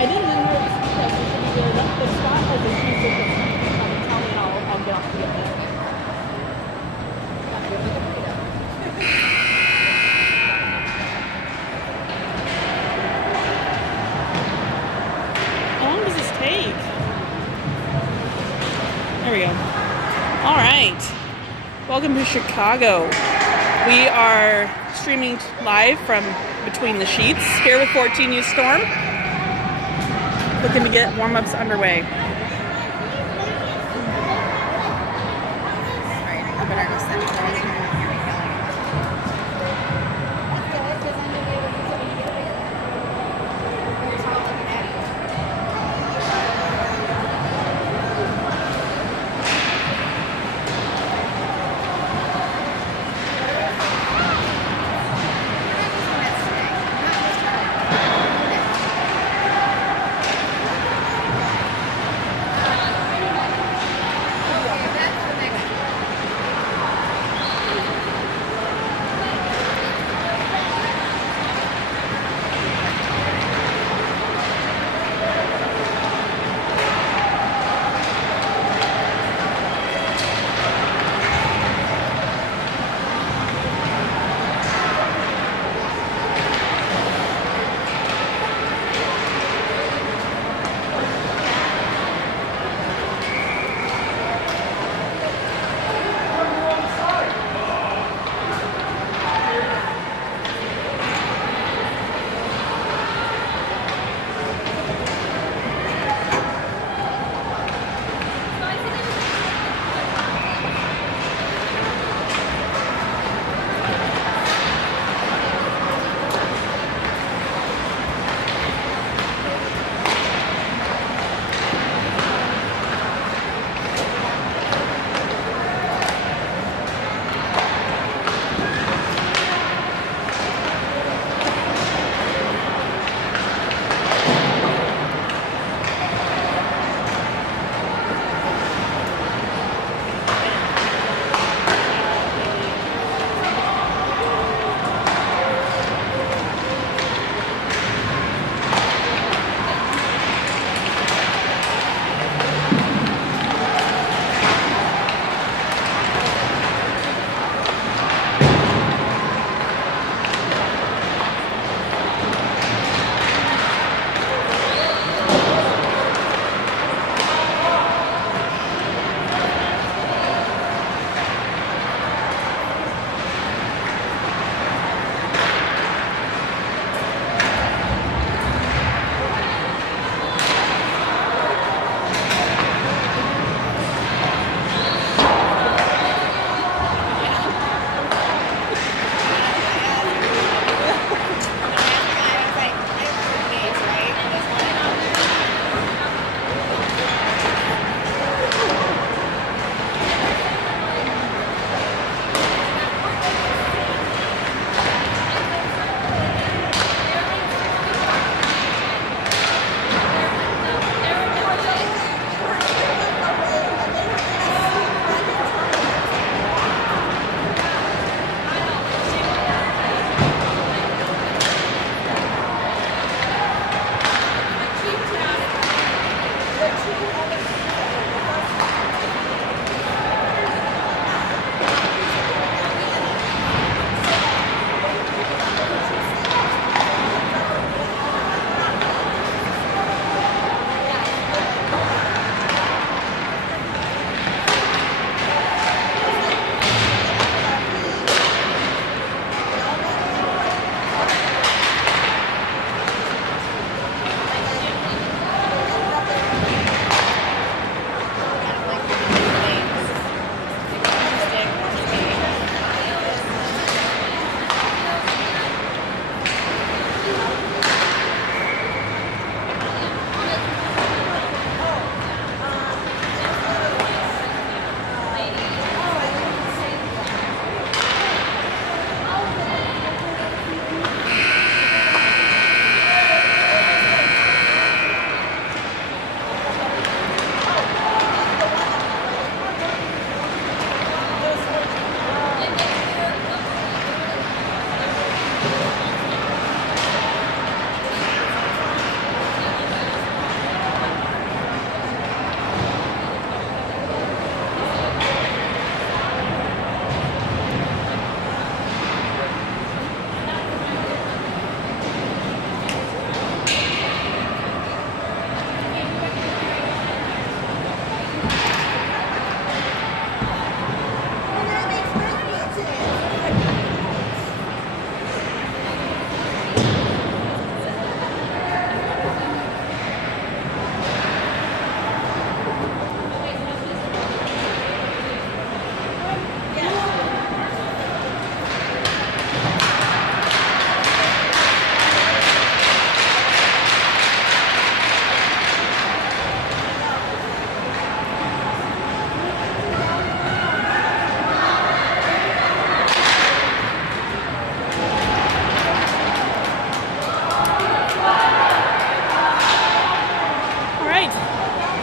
I didn't know it was because we should be good. The spot has a huge difference. Tell me I'll get off the get it. How long does this take? There we go. All right. Welcome to Chicago. We are streaming live from between the sheets here with 14U Storm. Looking to get warm-ups underway.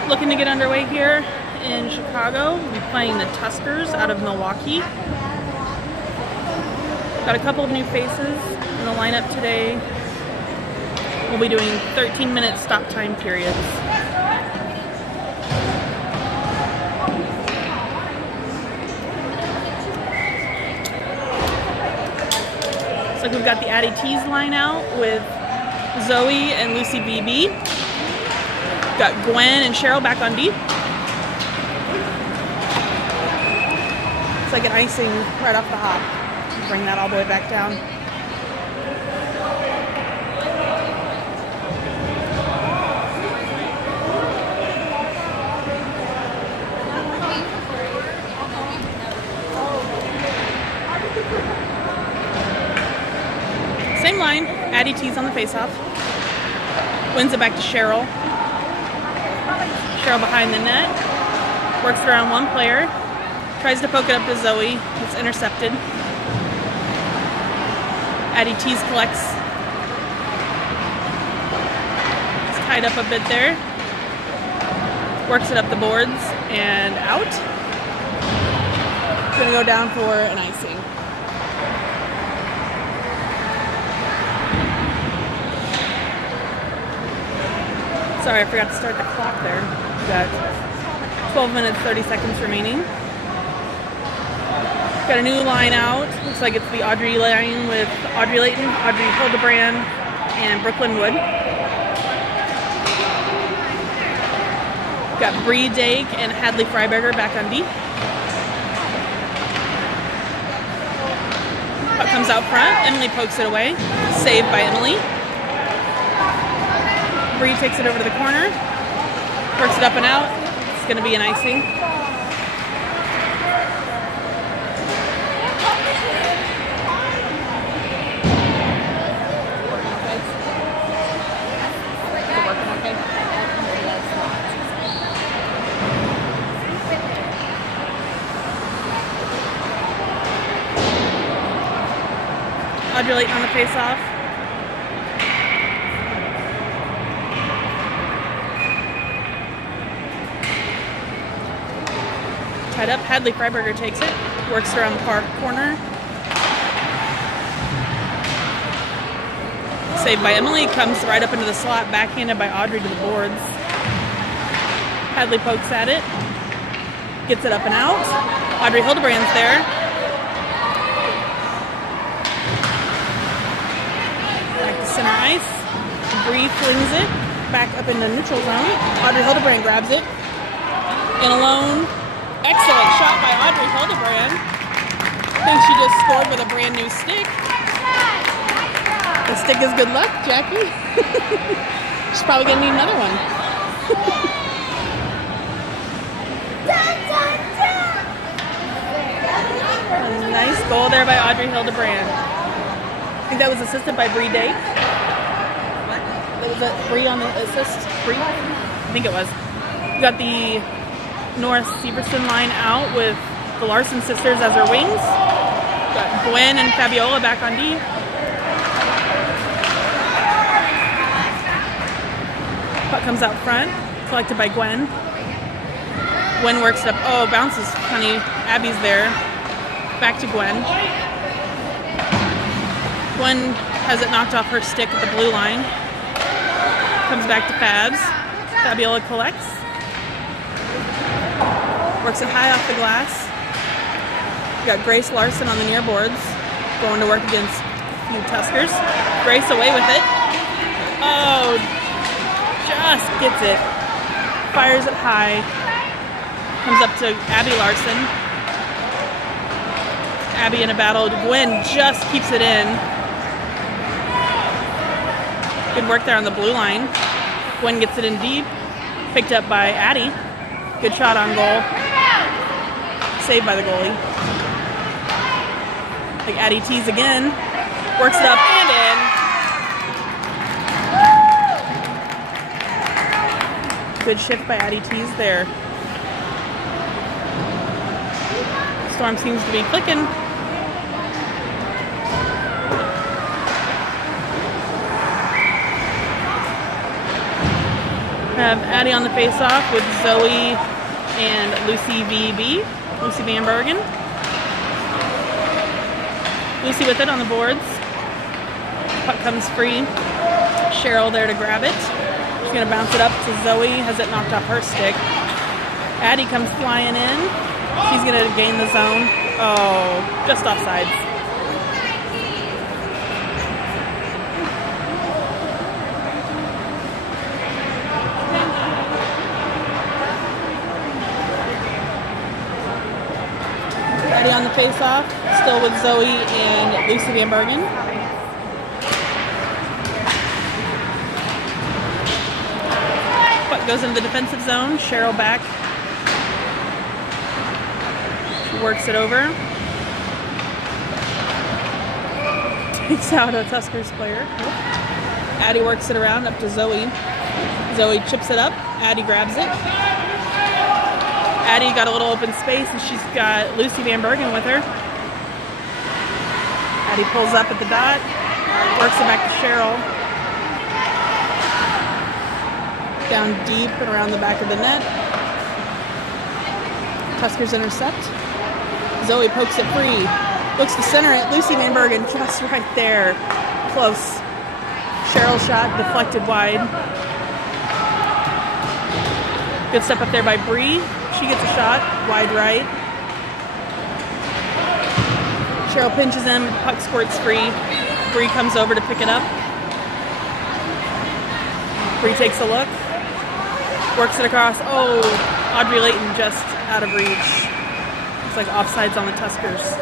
Looking to get underway here in Chicago. We'll be playing the Tuskers out of Milwaukee. Got a couple of new faces in the lineup today. We'll be doing 13-minute stop time periods. Looks like we've got the Addie Tees line out with Zoe and Lucy BB. Got Gwen and Cheryl back on D. It's like an icing right off the hop. Bring that all the way back down. Same line, Addie Tees on the face-off. Wins it back to Cheryl. Cheryl behind the net. Works around one player. Tries to poke it up to Zoe. It's intercepted. Addie Tees collects. It's tied up a bit there. Works it up the boards and out. It's going to go down for an icing. Sorry, I forgot to start the clock there. We've got 12 minutes, 30 seconds remaining. Got a new line out. Looks like it's the Audrey line with Audrey Layton, Audrey Hildebrand, and Brooklyn Wood. Got Bree Dake and Hadley Freiberger back on D. Puck comes out front. Emily pokes it away. Saved by Emily. Bree takes it over to the corner. Works it up and out. It's going to be an icing. Audrey Layton on the face-off. Tied up, Hadley Freiberger takes it. Works around the far corner. Saved by Emily, comes right up into the slot, backhanded by Audrey to the boards. Hadley pokes at it. Gets it up and out. Audrey Hildebrand's there. Center ice. Bree flings it back up in the neutral zone. Audrey Hildebrand grabs it. In alone. Excellent shot by Audrey Hildebrand. I think she just scored with a brand new stick. The stick is good luck, Jackie. She's probably going to need another one. A nice goal there by Audrey Hildebrand. I think that was assisted by Bree Dake. Was that Bree on the assist? Bree? I think it was. We got the Norris Severson line out with the Larson sisters as her wings. Got Gwen and Fabiola back on D. Puck comes out front, collected by Gwen. Gwen works it up. Oh, bounces funny. Abby's there. Back to Gwen. Gwen has it knocked off her stick at the blue line. Comes back to Fabs. Fabiola collects. Works it high off the glass. We got Grace Larson on the near boards. Going to work against a few Tuskers. Grace away with it. Oh, just gets it. Fires it high. Comes up to Abby Larson. Abby in a battle. Gwen just keeps it in. Good work there on the blue line. Gwen gets it in deep. Picked up by Addie. Good shot on goal. Saved by the goalie. Like Addie Tees again. Works it up and in. Good shift by Addie Tees there. Storm seems to be clicking. We have Addie on the face-off with Zoe and Lucy VB, Lucy Van Bergen. Lucy with it on the boards. Puck comes free. Cheryl there to grab it. She's going to bounce it up to Zoe. Has it knocked off her stick. Addie comes flying in. She's going to gain the zone. Oh, just offsides. Addie on the face-off, still with Zoe and Lucy Van Bergen. Puck goes into the defensive zone. Cheryl back. She works it over. Takes out a Tuskers player. Addie works it around up to Zoe. Zoe chips it up. Addie grabs it. Addie got a little open space, and she's got Lucy Van Bergen with her. Addie pulls up at the dot, works it back to Cheryl. Down deep and around the back of the net. Tuskers intercept. Zoe pokes it free. Looks to center it. Lucy Van Bergen just right there. Close. Cheryl shot deflected wide. Good step up there by Bree. She gets a shot, wide right. Cheryl pinches in, the puck squirts free. Bree comes over to pick it up. Bree takes a look, works it across. Oh, Audrey Layton just out of reach. Looks like offsides on the Tuskers.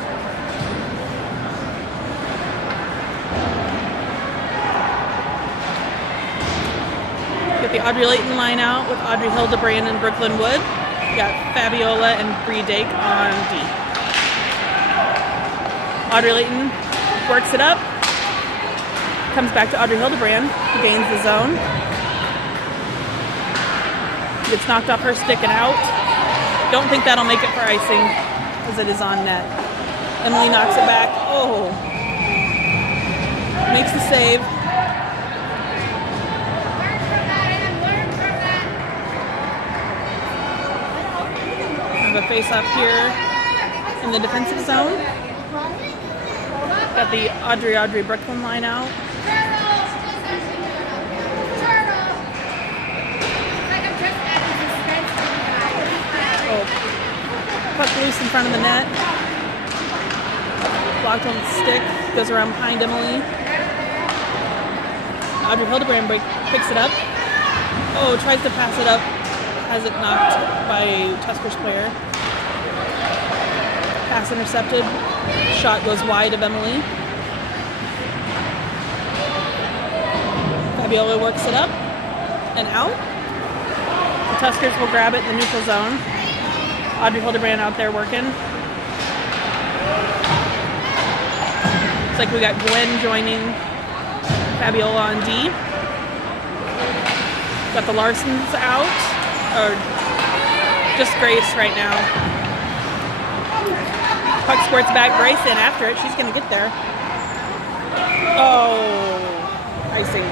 Get the Audrey Layton line out with Audrey Hildebrand and Brooklyn Wood. We got Fabiola and Bree Dake on D. Audrey Layton works it up. Comes back to Audrey Hildebrand, who gains the zone. Gets knocked off her stick and out. Don't think that'll make it for icing, as it is on net. Emily knocks it back. Oh. Makes the save. A face-off here in the defensive zone. Got the Audrey Brooklyn line out. Oh, puck loose in front of the net. Blocked on the stick. Goes around behind Emily. Audrey Hildebrand picks it up. Oh, tries to pass it up. Has it knocked by Tuskers player. Pass intercepted. Shot goes wide of Emily. Fabiola works it up and out. The Tuskers will grab it in the neutral zone. Audrey Hildebrand out there working. Looks like we got Gwen joining Fabiola on D. Got the Larsons out. Or just Grace right now. Puck squirts back. Grace in after it. She's going to get there. Oh, icing.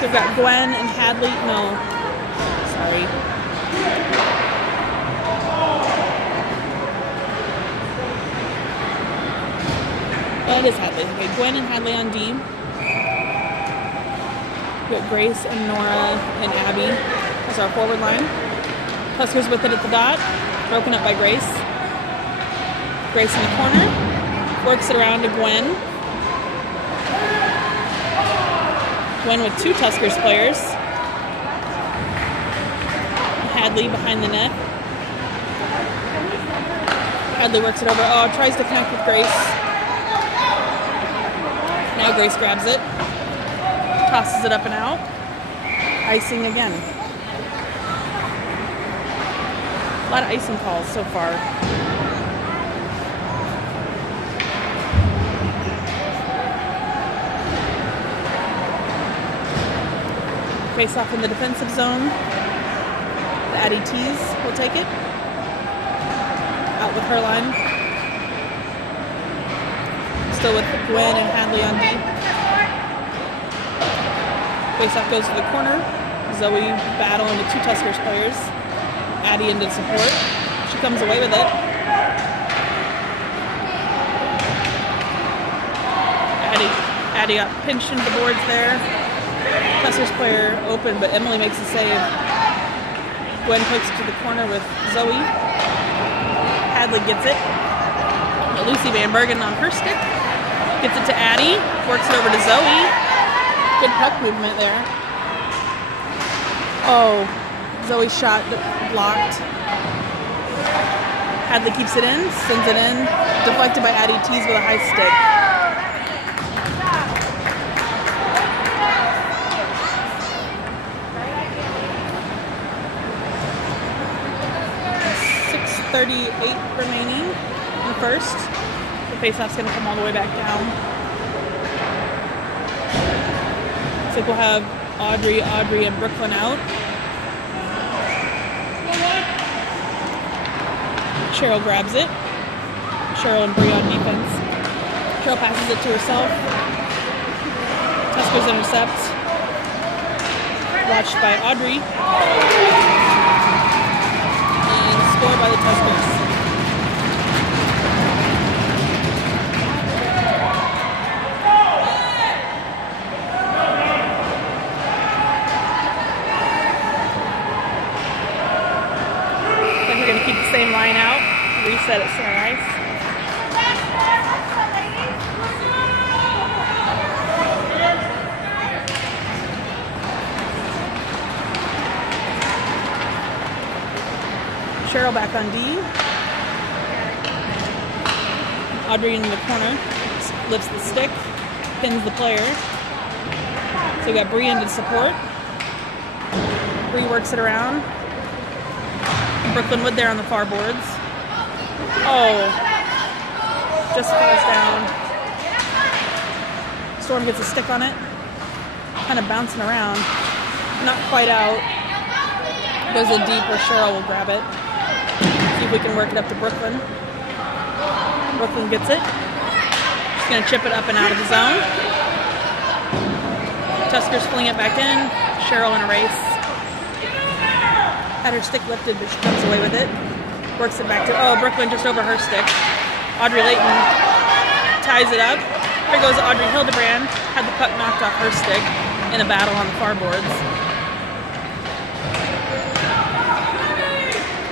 So we've got Gwen and Hadley. No, sorry. Well, it is Hadley. Okay, Gwen and Hadley on D. We got Grace and Nora and Abby as our forward line. Tuskers with it at the dot. Broken up by Grace. Grace in the corner. Works it around to Gwen. Gwen with two Tuskers players. Hadley behind the net. Hadley works it over. Oh, tries to connect with Grace. Now Grace grabs it. Tosses it up and out. Icing again. A lot of icing calls so far. Face off in the defensive zone. The Addie Tees will take it. Out with her line. Still with Gwen and Hadley on D. Face-off goes to the corner. Zoe battling with 2 Tuskers players. Addie into support. She comes away with it. Addie got pinched into the boards there. Tuskers player open, but Emily makes a save. Gwen pokes it to the corner with Zoe. Hadley gets it. Lucy Van Bergen on her stick. Gets it to Addie. Works it over to Zoe. Good puck movement there. Oh, Zoe's shot blocked. Hadley keeps it in, sends it in. Deflected by Addie Tees with a high stick. .38 remaining in the first. The faceoff's going to come all the way back down. Looks like we'll have Audrey, and Brooklyn out. Cheryl grabs it. Cheryl and Bree on defense. Cheryl passes it to herself. Tuskers intercept. Watched by Audrey. Scored by the Tuskers. Then we're going to keep the same line out. Reset at center ice. Cheryl back on D. Audrey in the corner. Lifts the stick. Pins the player. So we got Bree into support. Bree works it around. Brooklyn Wood there on the far boards. Oh. Just falls down. Storm gets a stick on it. Kind of bouncing around. Not quite out. Goes in deep where Cheryl will grab it. See if we can work it up to Brooklyn. Brooklyn gets it. She's going to chip it up and out of the zone. Tuskers fling it back in. Cheryl in a race. Had her stick lifted, but she comes away with it. Works it back to, Brooklyn just over her stick. Audrey Layton ties it up. Here goes Audrey Hildebrand. Had the puck knocked off her stick in a battle on the far boards.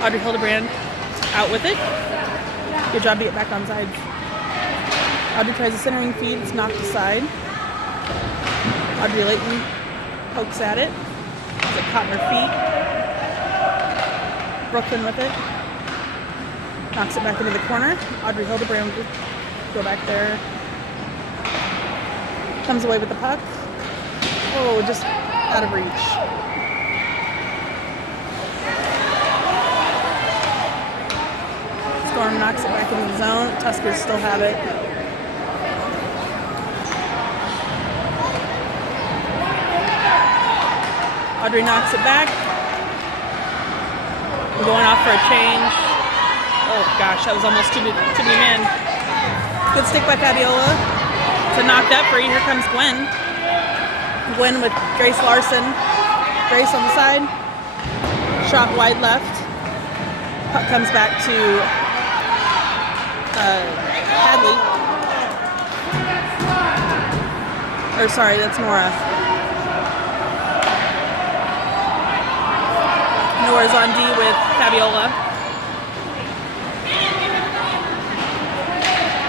Audrey Hildebrand out with it. Good job to get back on sides. Audrey tries a centering feed. It's knocked aside. Audrey Layton pokes at it. Has it caught in her feet. Brooklyn with it. Knocks it back into the corner. Audrey Hildebrand will go back there. Comes away with the puck. Oh, just out of reach. Storm knocks it back into the zone. Tuskers still have it. Audrey knocks it back. We're going off for a change. Oh gosh, that was almost to be in. Good stick by Fabiola to knock that free. Here comes Gwen. Gwen with Grace Larson. Grace on the side. Shot wide left. Puck comes back to Hadley. Or sorry, that's Nora. Nora's on D with Fabiola.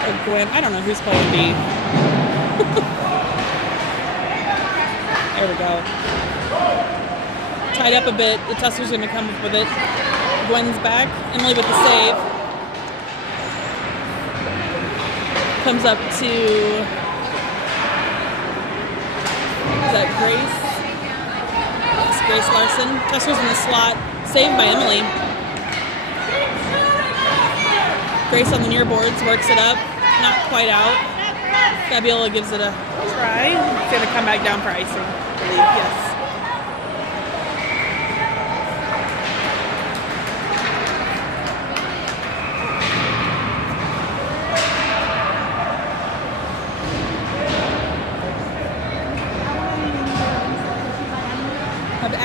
Oh, Gwen. I don't know who's playing D. There we go. Tied up a bit. The Tuskers going to come up with it. Gwen's back. Emily with the save. Comes up to, is that Grace? It's Grace Larson. Tuskers in the slot. Saved by Emily. Grace on the near boards. Works it up. Not quite out. Fabiola gives it a try. It's going to come back down for icing, I believe. Yes.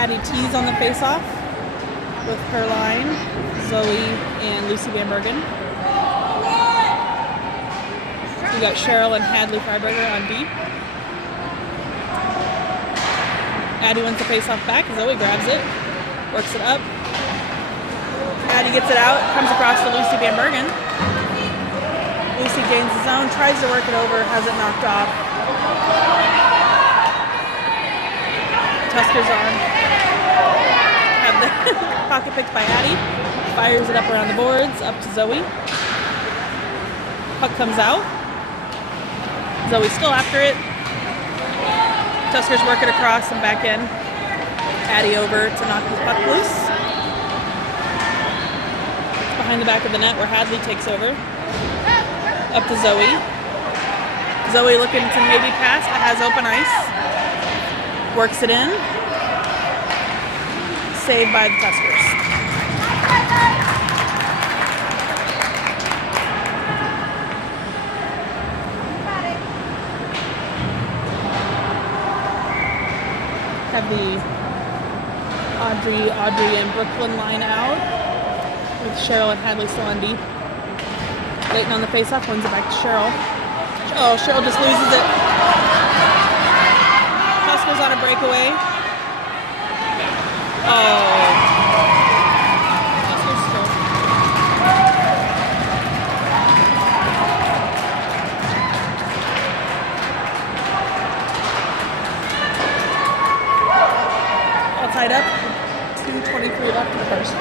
Addie T's on the face-off with her line, Zoe and Lucy Van Bergen. We got Cheryl and Hadley Freiberger on D. Addie wins the face-off back. Zoe grabs it, works it up. Addie gets it out, comes across to Lucy Van Bergen. Lucy gains the zone, tries to work it over, has it knocked off. Tuskers on. Have the pocket picked by Addie. Fires it up around the boards, up to Zoe. Puck comes out. Zoe still after it. Tuskers work it across and back in. Addie over to knock the puck loose. It's behind the back of the net where Hadley takes over. Up to Zoe. Zoe looking to maybe pass, but has open ice. Works it in. Saved by the Tuskers. Have the Audrey and Brooklyn line out with Cheryl and Hadley still on D. Layton on the faceoff, wins it back to Cheryl. Oh, Cheryl just loses it. Tuskers on a breakaway. Oh. Tuskers still. All tied up. 2:23 left in the first.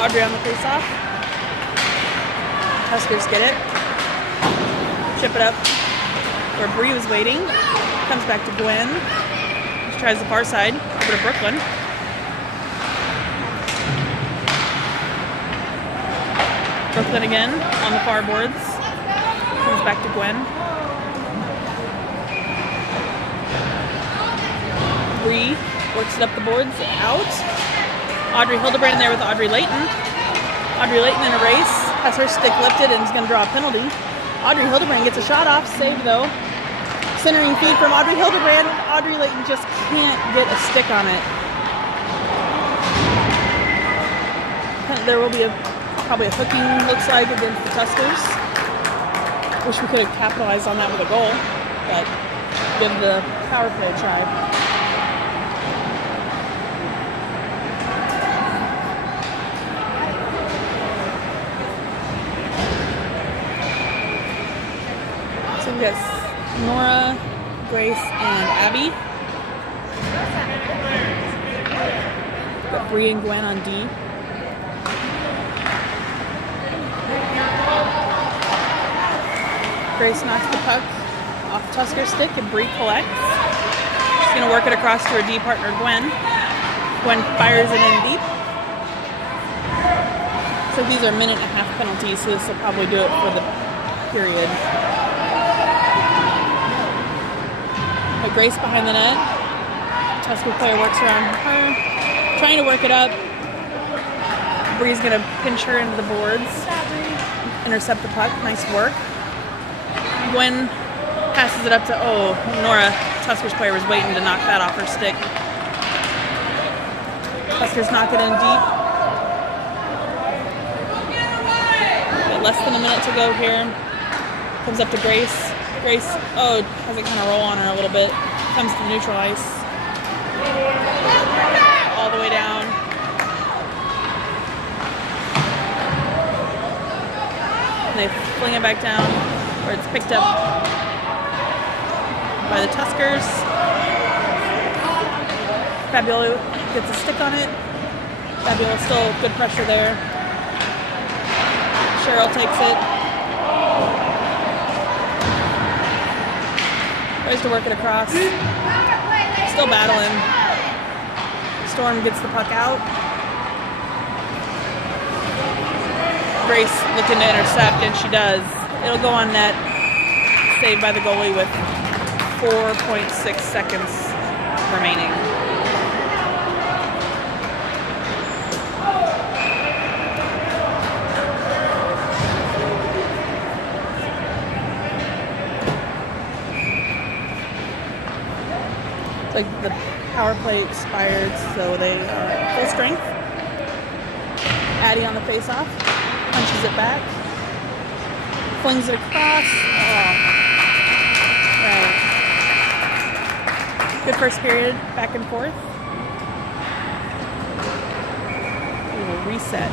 Audrey on the face-off. Tuskers get it. Chip it up where Bree was waiting. Comes back to Gwen. She tries the far side. Over to Brooklyn. Brooklyn again on the far boards. Comes back to Gwen. Bree works it up the boards. Out. Audrey Hildebrand there with Audrey Layton. Audrey Layton in a race, has her stick lifted and is going to draw a penalty. Audrey Hildebrand gets a shot off, saved though. Centering feed from Audrey Hildebrand. Audrey Layton just can't get a stick on it. There will be probably a hooking, looks like, against the Tuskers. Wish we could have capitalized on that with a goal, but give the power play a try. Yes, Nora, Grace, and Abby. Got Bree and Gwen on D. Grace knocks the puck off Tusker's stick and Bree collects. She's going to work it across to her D partner, Gwen. Gwen fires it in deep. So these are minute and a half penalties, so this will probably do it for the period. But Grace behind the net. Tusker player works around her, trying to work it up. Bree's going to pinch her into the boards, intercept the puck. Nice work. Gwen passes it up to, Nora. Tusker's player was waiting to knock that off her stick. Tuskers knock it in deep. But less than a minute to go here. Comes up to Grace. Grace, has it kind of roll on her a little bit. Comes to neutral ice. All the way down. And they fling it back down, where it's picked up by the Tuskers. Fabiola gets a stick on it. Fabiola still good pressure there. Cheryl takes it. Tries to work it across. Still battling. Storm gets the puck out. Grace looking to intercept, and she does. It'll go on net. Saved by the goalie with 4.6 seconds remaining. like the power play expired, so they are at full strength. Addie on the face-off, punches it back, flings it across. Oh. Right. Good first period, back and forth. We will reset.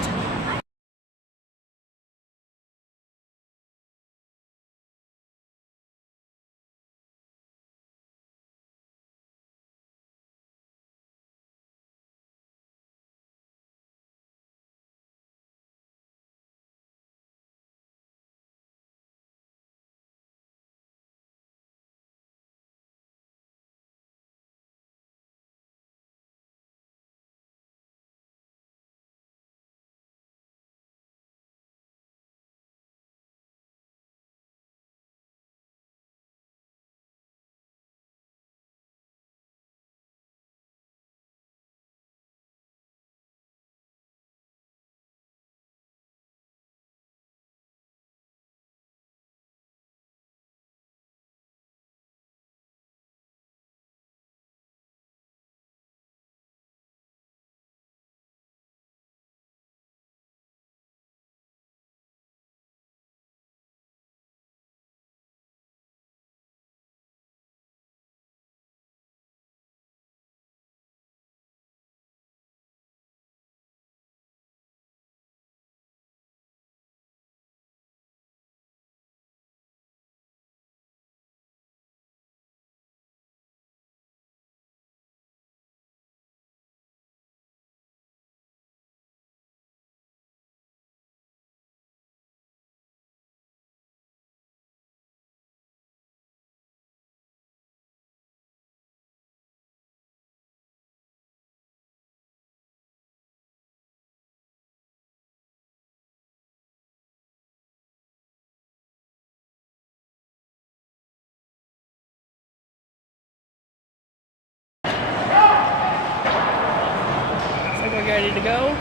Ready to go.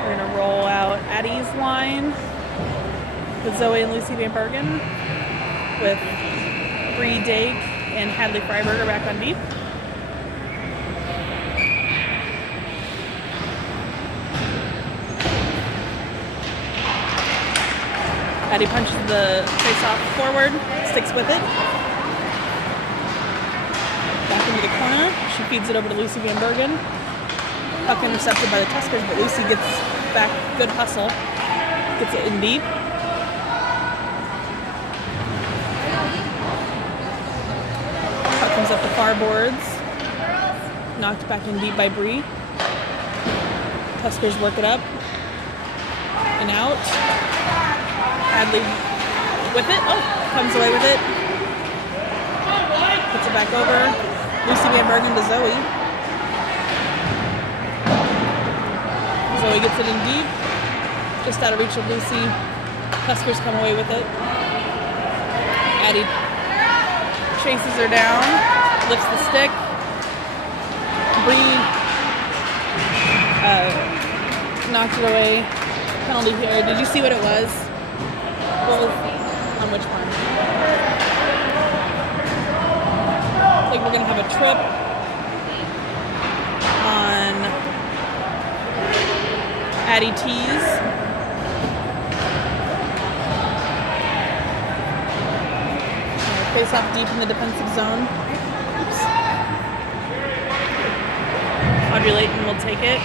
We're gonna roll out Addie's line with Zoe and Lucy Van Bergen, with Bree Dake and Hadley Freiberger back on deep. Addie punches the face-off forward, sticks with it. Back into the corner. She feeds it over to Lucy Van Bergen. Puck intercepted by the Tuskers, but Lucy gets back, good hustle. Gets it in deep. Puck comes up the far boards. Knocked back in deep by Bree. Tuskers work it up. And out. Hadley with it. Oh, comes away with it. Puts it back over. Lucy Van Bergen to Zoe. Zoe gets it in deep. Just out of reach of Lucy. Tuskers come away with it. Addie chases her down. Lifts the stick. Bree knocked it away. Penalty here. Did you see what it was? What was on which one? I think we're going to have a trip on Addie T's. Face off deep in the defensive zone. Oops. Audrey Layton will take it.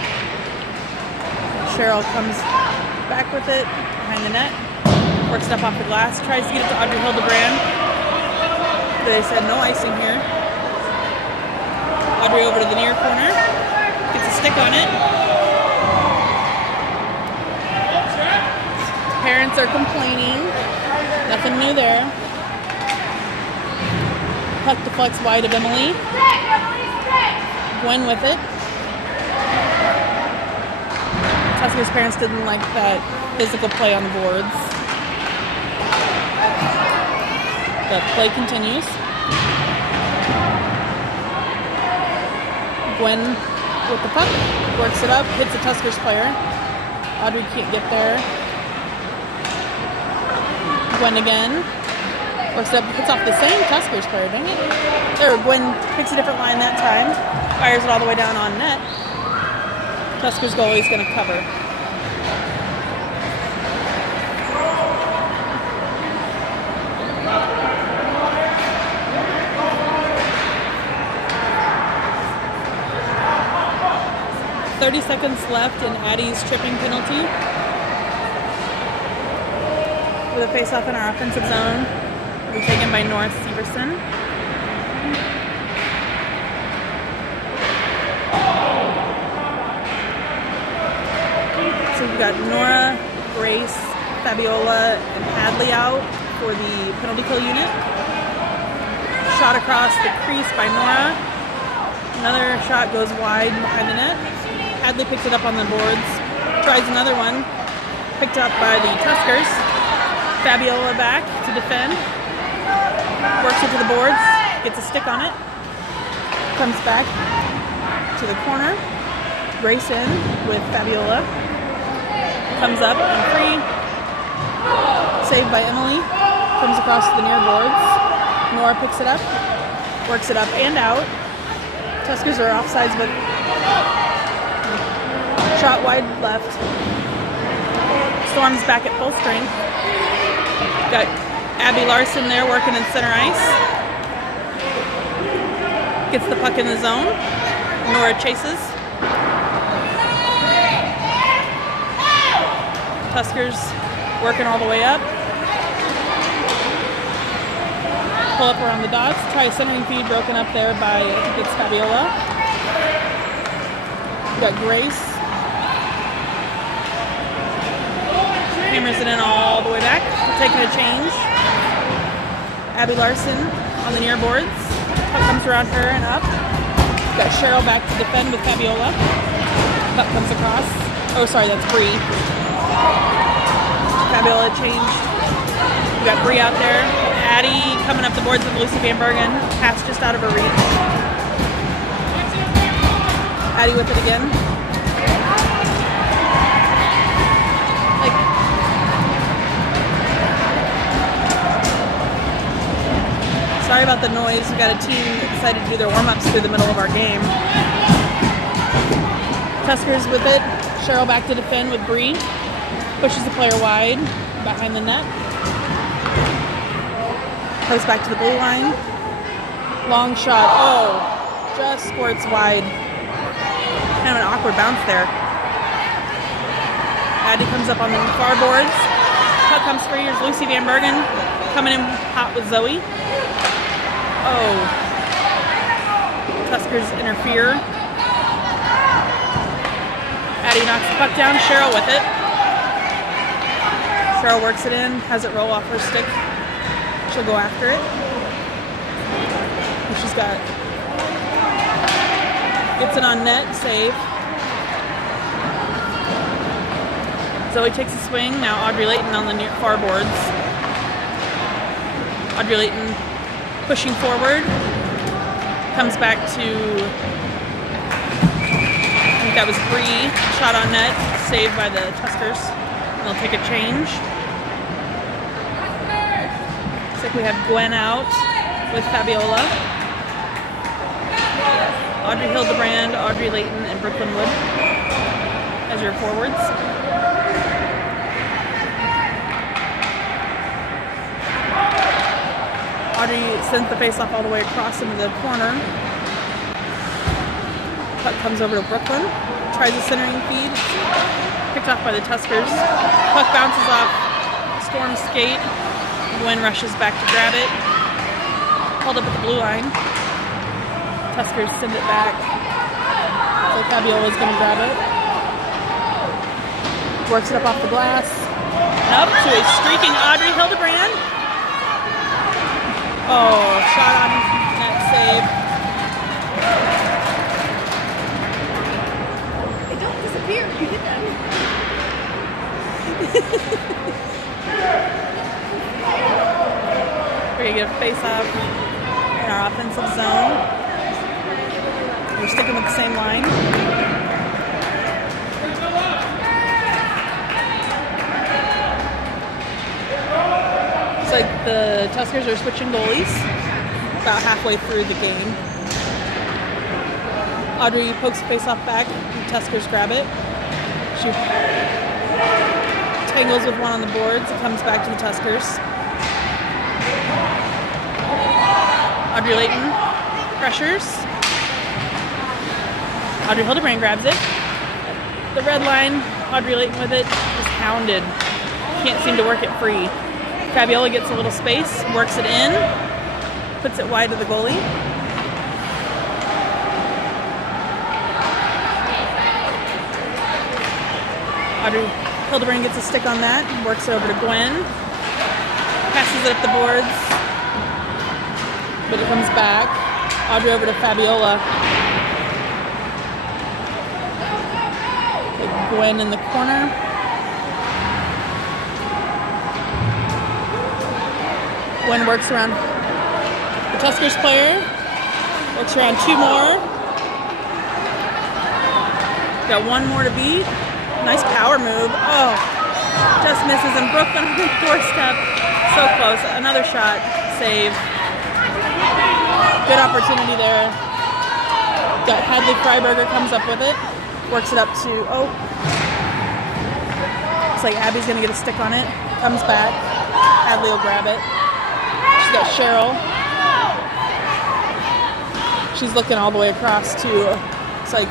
Cheryl comes back with it behind the net. Works it up off the glass. Tries to get it to Audrey Hildebrand. But they said no icing here. Audrey over to the near corner. Gets a stick on it. Parents are complaining. Nothing new there. Puck deflects wide of Emily. Gwen with it. Tuskers' parents didn't like that physical play on the boards. The play continues. Gwen with the puck, works it up, hits a Tuskers player. Audrey can't get there. Gwen again. Works up, hits off the same Tuskers player, dang it. There, Gwen picks a different line that time. Fires it all the way down on net. Tuskers goalie's going to cover. .30 seconds left in Addie's tripping penalty. With a face-off in our offensive zone. Will be taken by North Severson. So we've got Nora, Grace, Fabiola, and Hadley out for the penalty kill unit. Shot across the crease by Nora. Another shot goes wide behind the net. Hadley picks it up on the boards. Tries another one. Picked up by the Tuskers. Fabiola back to defend. Works it to the boards. Gets a stick on it. Comes back to the corner. Grace in with Fabiola. Comes up and free. Saved by Emily. Comes across to the near boards. Nora picks it up. Works it up and out. Tuskers are offsides, but shot wide left. Storm's back at full strength. Got Abby Larson there working in center ice. Gets the puck in the zone. Nora chases. Tuskers working all the way up. Pull up around the dots. Try a centering feed broken up there by, I think it's Fabiola. We got Grace. Hammers it in all the way back. We're taking a change. Abby Larson on the near boards. Puck comes around her and up. We got Cheryl back to defend with Fabiola. Puck comes across. Oh, sorry, that's Bree. Fabiola changed. We got Bree out there. Addie coming up the boards with Lucy Van Bergen. Pass just out of her reach. Addie with it again. Sorry about the noise. We got a team excited to do their warm-ups through the middle of our game. Tuskers with it. Cheryl back to defend with Bree. Pushes the player wide behind the net. Goes back to the blue line. Long shot. Oh, just squirts wide. Kind of an awkward bounce there. Addie comes up on the far boards. Puck comes free. Here's Lucy Van Bergen coming in hot with Zoe. Oh. Tuskers interfere. Addie knocks the puck down. Cheryl with it. Cheryl works it in. Has it roll off her stick. She'll go after it. And she's got... Gets it on net. Save. Zoe takes a swing. Now Audrey Layton on the near far boards. Audrey Layton pushing forward. Comes back to... I think that was Bree. Shot on net. Saved by the Tuskers. They'll take a change. Looks like we have Gwen out with Fabiola. Audrey Hildebrand, Audrey Layton, and Brooklyn Wood as your forwards. Audrey sends the face-off all the way across into the corner. Puck comes over to Brooklyn. Tries a centering feed. Picked off by the Tuskers. Puck bounces off Storm's skate. Gwen rushes back to grab it. Held up at the blue line. Tuskers send it back. So Fabiola's going to grab it. Works it up off the glass. And up to a streaking Audrey Hildebrand. Oh, shot on net save. It don't disappear if you hit them. We're going to get a face-off in our offensive zone. We're sticking with the same line. Looks like the The Tuskers are switching goalies about halfway through the game. Audrey pokes the face-off back. The Tuskers grab it. She tangles with one on the boards. It comes back to the Tuskers. Audrey Layton pressures. Audrey Hildebrand grabs it. The red line, Audrey Layton with it, is hounded. Can't seem to work it free. Fabiola gets a little space, works it in, puts it wide to the goalie. Audrey Hildebrand gets a stick on that, works it over to Gwen, passes it up the boards, but it comes back. Audrey over to Fabiola. Gwen in the corner. Gwen works around the Tuskers player. Works around two more. Got one more to beat. Nice power move. Oh, just misses. And Brooklyn on the doorstep. So close. Another shot. Save. Good opportunity there. Got Hadley Freiberger comes up with it. Works it up to, looks like Abby's going to get a stick on it. Comes back. Hadley will grab it. She's got Cheryl. She's looking all the way across to, it's like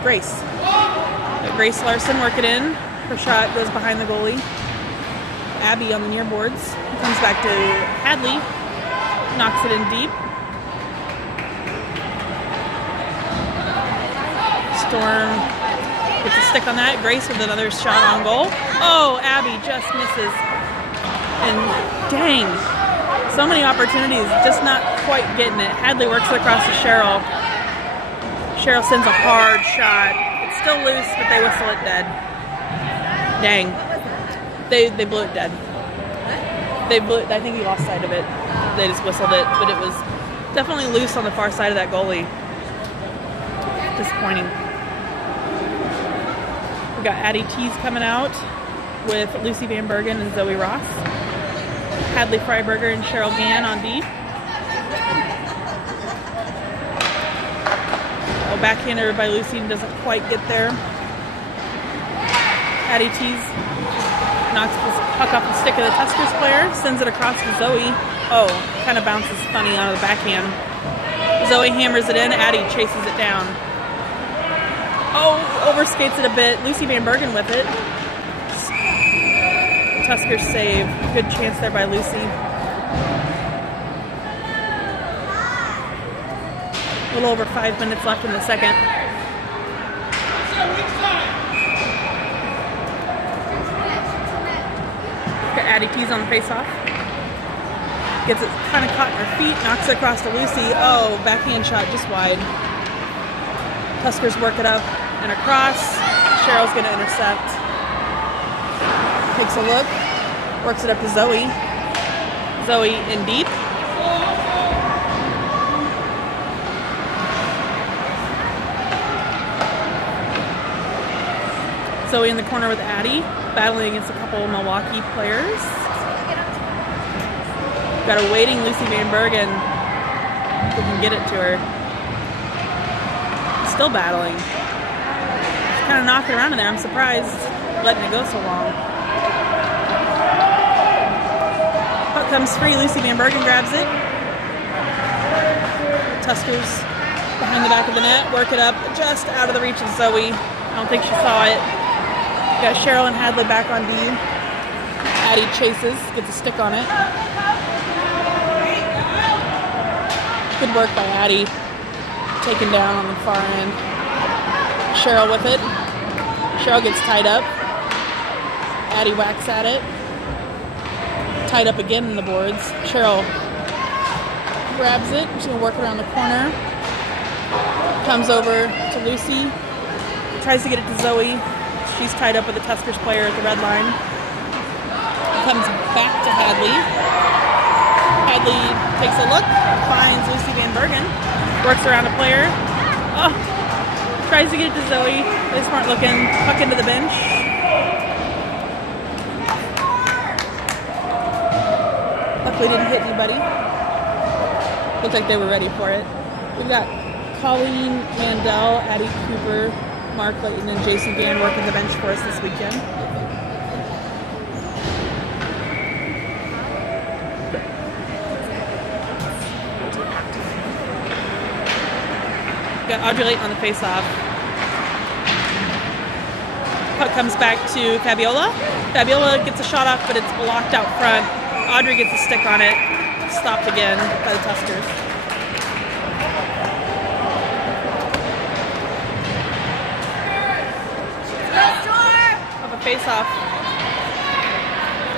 Grace. Grace Larson work it in. Her shot goes behind the goalie. Abby on the near boards. Comes back to Hadley. Knocks it in deep. Storm gets a stick on that. Grace with another shot on goal. Oh, Abby just misses. And dang, so many opportunities, just not quite getting it. Hadley works it across to Cheryl. Cheryl sends a hard shot. It's still loose, but they whistle it dead. Dang. They blew it dead. I think he lost sight of it. They just whistled it, but it was definitely loose on the far side of that goalie. Disappointing. We got Addie Tees coming out with Lucy Van Bergen and Zoe Ross. Hadley Freiberger and Cheryl Gann on D. Oh, backhander by Lucy doesn't quite get there. Addie Tees knocks the puck off the stick of the Tuskers player, sends it across to Zoe. Oh, kind of bounces funny out of the backhand. Zoe hammers it in. Addie chases it down. Oh, overskates it a bit. Lucy Van Bergen with it. Tuskers save. Good chance there by Lucy. A little over 5 minutes left in the second. Got Addie Tees on the face-off. Gets it kind of caught in her feet. Knocks it across to Lucy. Oh, backhand shot just wide. Tuskers work it up and across. Cheryl's going to intercept. Takes a look. Works it up to Zoe. Zoe in deep. Zoe in the corner with Addie, battling against a couple of Milwaukee players. Got a waiting Lucy Van Bergen. If we can get it to her. Still battling. She's kind of knocking around in there. I'm surprised letting it go so long. Puck comes free. Lucy Van Bergen grabs it. Tuskers behind the back of the net. Work it up just out of the reach of Zoe. I don't think she saw it. Got Cheryl and Hadley back on D. Addie chases. Gets a stick on it. Good work by Addie. Taken down on the far end. Cheryl with it. Cheryl gets tied up. Addie whacks at it. Tied up again in the boards. Cheryl grabs it. She's going to work around the corner. Comes over to Lucy. Tries to get it to Zoe. She's tied up with the Tuskers player at the red line. Comes back to Hadley. Hadley takes a look. Finds Lucy Van Bergen. Works around a player. Oh, tries to get it to Zoe. They smart looking. Puck into the bench. Puck Luckily didn't hit anybody. Looked like they were ready for it. We've got Colleen Mandel, Addie Cooper, Mark Layton, and Jason Gann working the bench for us this weekend. Got Audrey Layton on the face-off. Puck comes back to Fabiola. Fabiola gets a shot off, but it's blocked out front. Audrey gets a stick on it. Stopped again by the Tuskers. Of a face-off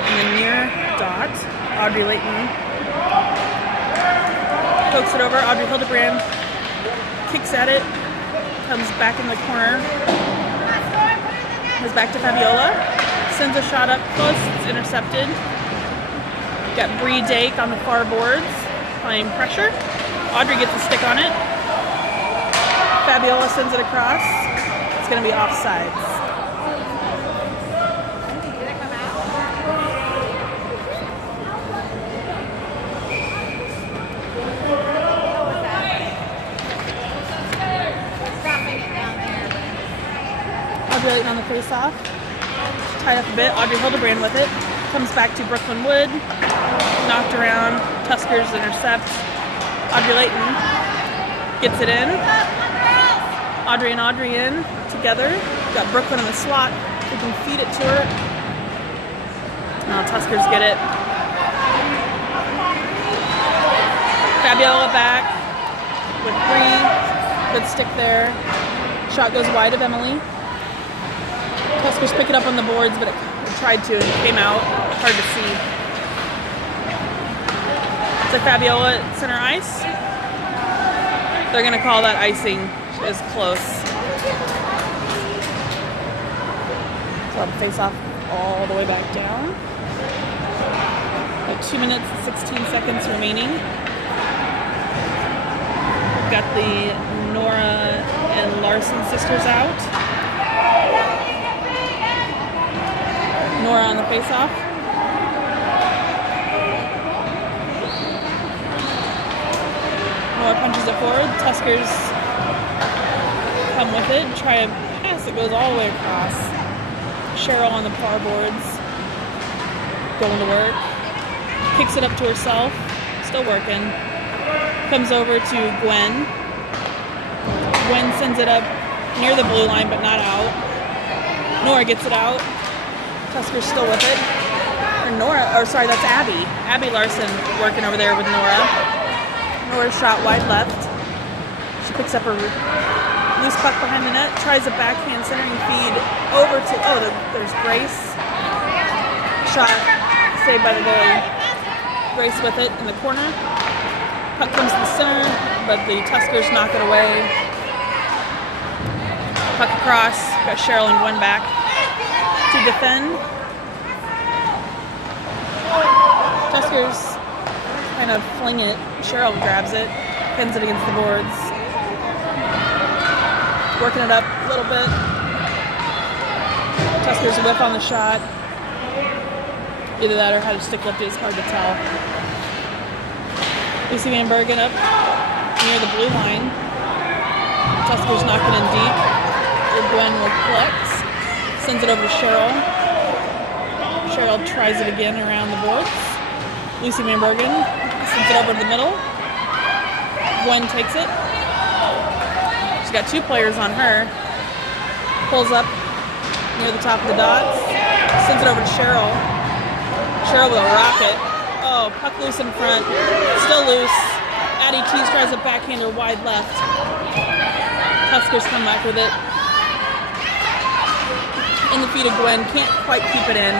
in the near dot. Audrey Layton pokes it over. Audrey Hildebrand kicks at it. Comes back in the corner. Goes back to Fabiola. Sends a shot up close. It's intercepted. Got Bree Dake on the far boards, applying pressure. Audrey gets a stick on it. Fabiola sends it across. It's going to be offsides. Audrey Layton on the face-off. Tied up a bit. Audrey Hildebrand with it. Comes back to Brooklyn Wood. Knocked around. Tuskers intercept. Audrey Layton gets it in. Audrey and Audrey in together. Got Brooklyn in the slot. We can feed it to her. Now Tuskers get it. Fabiola back with Bree. Good stick there. Shot goes wide of Emily. Tuskers pick it up on the boards, but it tried to and it came out. Hard to see. So Fabiola at center ice. They're going to call that icing. Is close. So I'll face off all the way back down. About 2 minutes and 16 seconds remaining. Got the Nora and Larson sisters out. Nora on the face-off. Nora punches it forward. Tuskers come with it and try a pass that goes all the way across. Cheryl on the far boards. Going to work. Kicks it up to herself. Still working. Comes over to Gwen. Gwen sends it up near the blue line but not out. Nora gets it out. Tuskers still with it. That's Abby. Abby Larson working over there with Nora. Nora's shot wide left. She picks up a loose puck behind the net, tries a backhand centering feed over to, there's Grace. Shot saved by the goalie. Grace with it in the corner. Puck comes to the center, but the Tuskers knock it away. Puck across. Got Cheryl and Gwen back to defend. Tuskers kind of fling it. Cheryl grabs it, pins it against the boards. Working it up a little bit. Tuskers whip on the shot. Either that or had a stick lifted, it's hard to tell. Lucy Van Bergen up near the blue line. Tuskers knocking in deep. Gwen will collect. Sends it over to Cheryl. Cheryl tries it again around the boards. Lucy Van Bergen sends it over to the middle. Gwen takes it. She's got two players on her. Pulls up near the top of the dots. Sends it over to Cheryl. Cheryl with a rocket. Oh, puck loose in front. Still loose. Addie Tees tries a backhander wide left. Tuskers come back with it. In the feet of Gwen. Can't quite keep it in.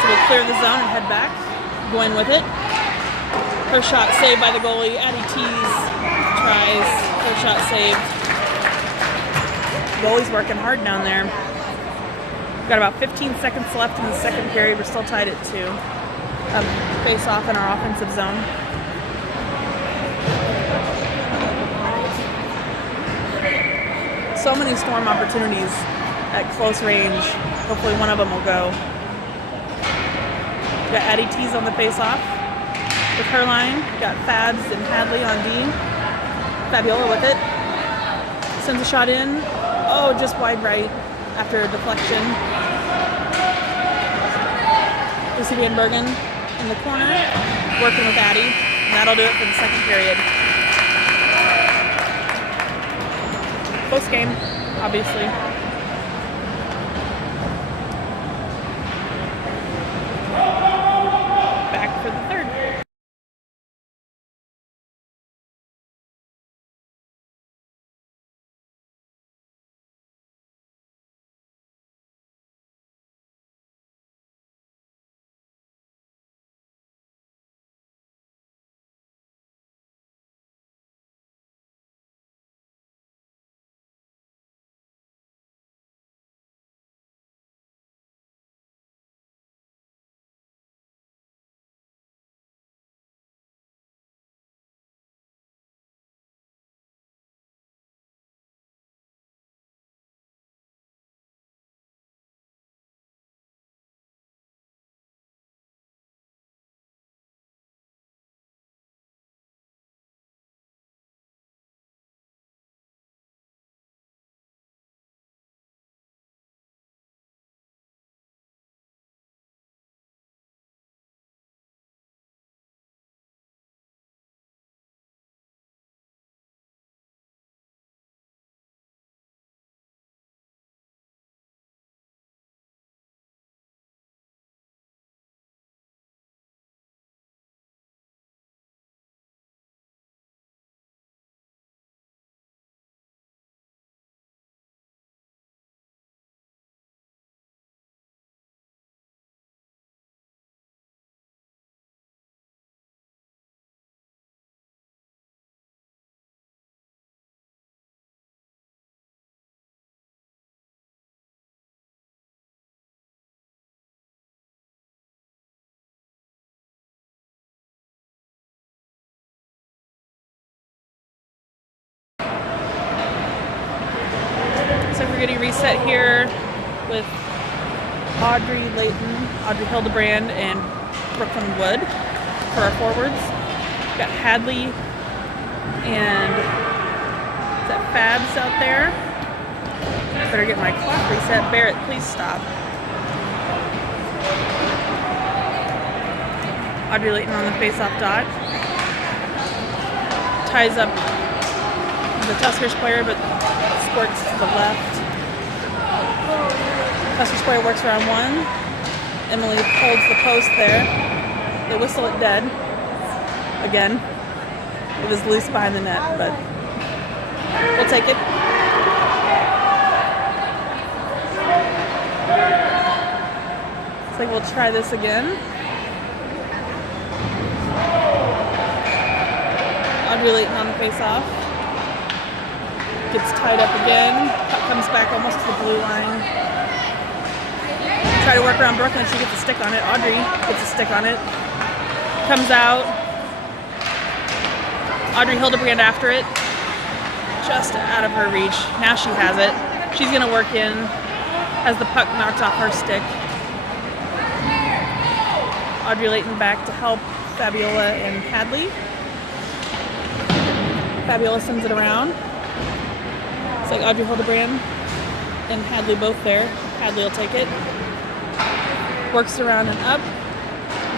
So we'll clear the zone and head back. Gwen with it. Her shot saved by the goalie. Addie Tees tries. Her shot saved. Goalie's working hard down there. Got about 15 seconds left in the second period. We're still tied at 2. Face off in our offensive zone. So many Storm opportunities at close range. Hopefully one of them will go. Got Addie Tees on the face off. with her line. We got Fabs and Hadley on D. Fabiola with it. Sends a shot in. Oh, just wide right after a deflection. Lucy Van Bergen in the corner, working with Addie. And that'll do it for the second period. Close game, obviously. Back for the third. So we're getting reset here with Audrey Layton, Audrey Hildebrand, and Brooklyn Wood for our forwards. We've got Hadley and is that Fabs out there? Better get my clock reset. Barrett, please stop. Audrey Layton on the face-off dot. Ties up the Tuskers player, but squirts to the left. Tuskers player works around one. Emily holds the post there. They whistle it dead. Again. It was loose behind the net, but we'll take it. Looks like we'll try this again. Audrey Layton on the face-off. Gets tied up again. Puck comes back almost to the blue line. Try to work around Brooklyn. She gets a stick on it. Audrey gets a stick on it. Comes out. Audrey Hildebrand after it. Just out of her reach. Now she has it. She's going to work in as the puck knocks off her stick. Audrey Layton back to help Fabiola and Hadley. Fabiola sends it around. It's like Audrey Hildebrand and Hadley both there. Hadley will take it. Works around and up.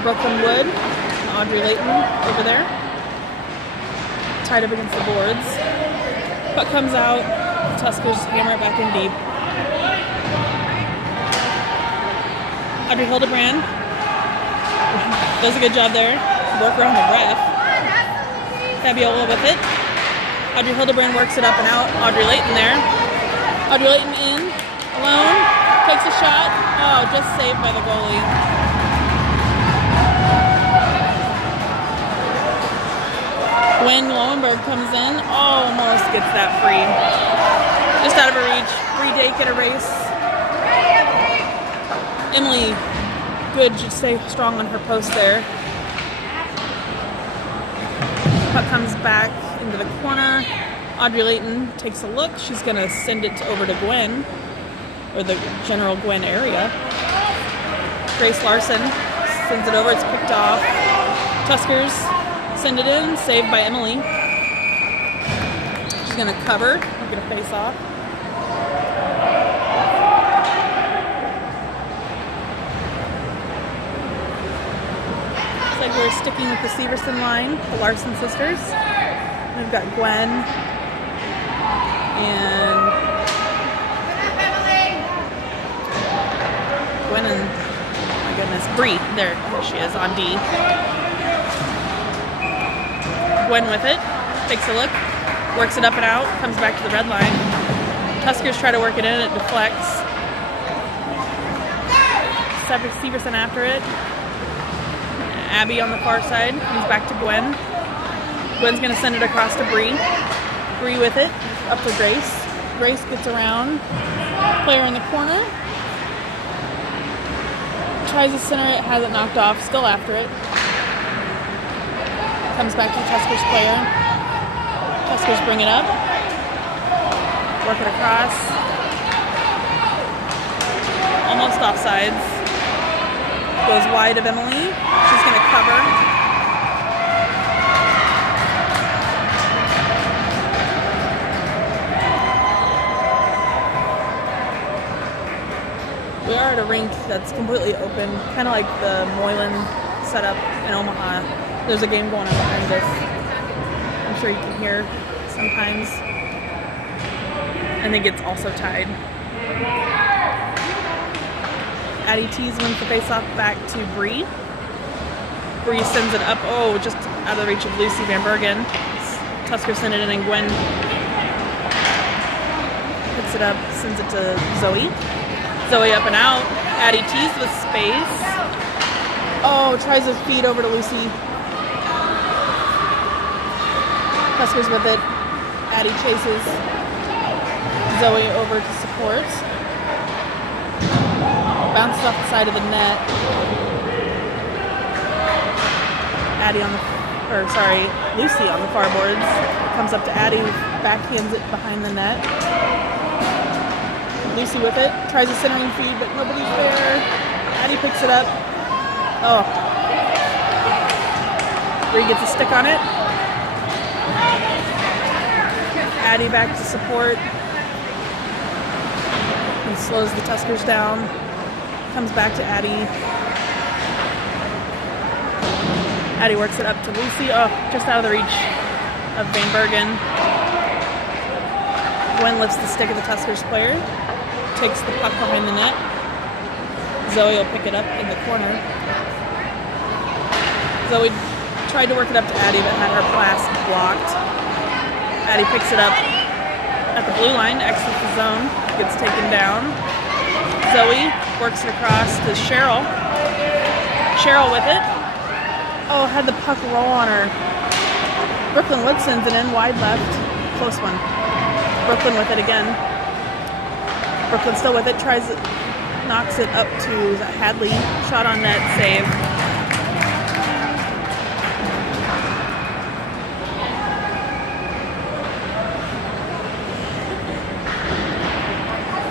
Brooklyn Wood and Audrey Layton over there. Tied up against the boards. Puck comes out. Tuskers hammer it back in deep. Audrey Hildebrand does a good job there. Work around the ref. Fabiola with it. Audrey Hildebrand works it up and out. Audrey Layton there. Audrey Layton in, alone, takes a shot. Oh, just saved by the goalie. Gwen Lowenberg comes in, almost gets that free. Just out of her reach. Free Dake at a race. Emily, good, just stay strong on her post there. Puck comes back into the corner. Audrey Layton takes a look. She's going to send it over to Gwen, or the general Gwen area. Grace Larson sends it over. It's picked off. Tuskers send it in, saved by Emily. She's gonna cover, we're gonna face off. Looks like we're sticking with the Severson line, the Larson sisters. We've got Gwen and oh my goodness, Bree. There she is on D. Gwen with it, takes a look, works it up and out, comes back to the red line. Tuskers try to work it in, it deflects. Severson after it. Abby on the far side, comes back to Gwen. Gwen's gonna send it across to Bree. Bree with it, up for Grace. Grace gets around, player in the corner. Tries to center it, has it knocked off, still after it. Comes back to the Tuskers player. Tuskers bring it up. Work it across. Almost offsides. Goes wide of Emily. She's going to cover. We are at a rink that's completely open, kind of like the Moylan setup in Omaha. There's a game going on behind us. I'm sure you can hear sometimes. I think it's also tied. Addie Tees wins the face-off back to Bree. Bree sends it up, just out of the reach of Lucy Van Bergen. Tusker sends it in and Gwen picks it up, sends it to Zoe. Zoe up and out. Addie Tees with space. Tries to feed over to Lucy. Tuskers with it. Addie chases Zoe over to support. Bounces off the side of the net. Lucy on the far boards. Comes up to Addie, backhands it behind the net. Lucy with it. Tries a centering feed, but nobody's there. Addie picks it up. Bree gets a stick on it. Addie back to support. And slows the Tuskers down. Comes back to Addie. Addie works it up to Lucy. Just out of the reach of Van Bergen. Gwen lifts the stick of the Tuskers player. Takes the puck behind the net. Zoe will pick it up in the corner. Zoe tried to work it up to Addie, but had her pass blocked. Addie picks it up at the blue line, exits the zone, gets taken down. Zoe works it across to Cheryl. Cheryl with it. Had the puck roll on her. Brooklyn Wood sends it in, wide left. Close one. Brooklyn with it again. Brooklyn still with it, knocks it up to Hadley. Shot on net, save.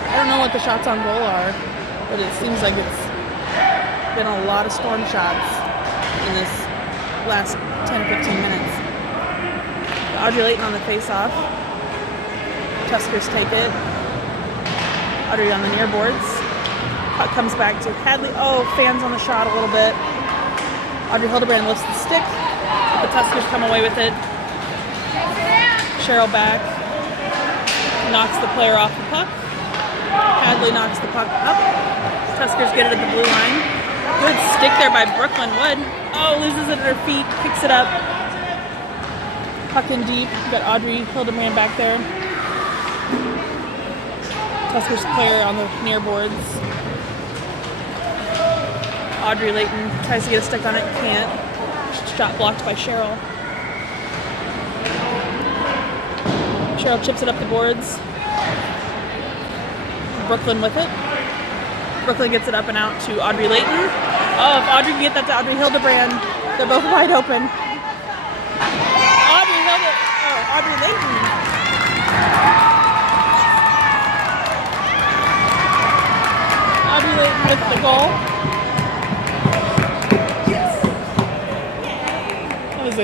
I don't know what the shots on goal are, but it seems like it's been a lot of storm shots in this last 10 or 15 minutes. Audrey Layton on the face-off. Tuskers take it. Audrey on the near boards. Puck comes back to Hadley. Fans on the shot a little bit. Audrey Hildebrand lifts the stick. The Tuskers come away with it. Cheryl back. Knocks the player off the puck. Hadley knocks the puck up. Tuskers get it at the blue line. Good stick there by Brooklyn Wood. Loses it at her feet. Picks it up. Puck in deep. We've got Audrey Hildebrand back there. Tuskers player on the near boards. Audrey Layton tries to get a stick on it. Can't. Shot blocked by Cheryl. Cheryl chips it up the boards. Brooklyn with it. Brooklyn gets it up and out to Audrey Layton. If Audrey can get that to Audrey Hildebrand, they're both wide open. Audrey Layton. Audrey Layton with the goal.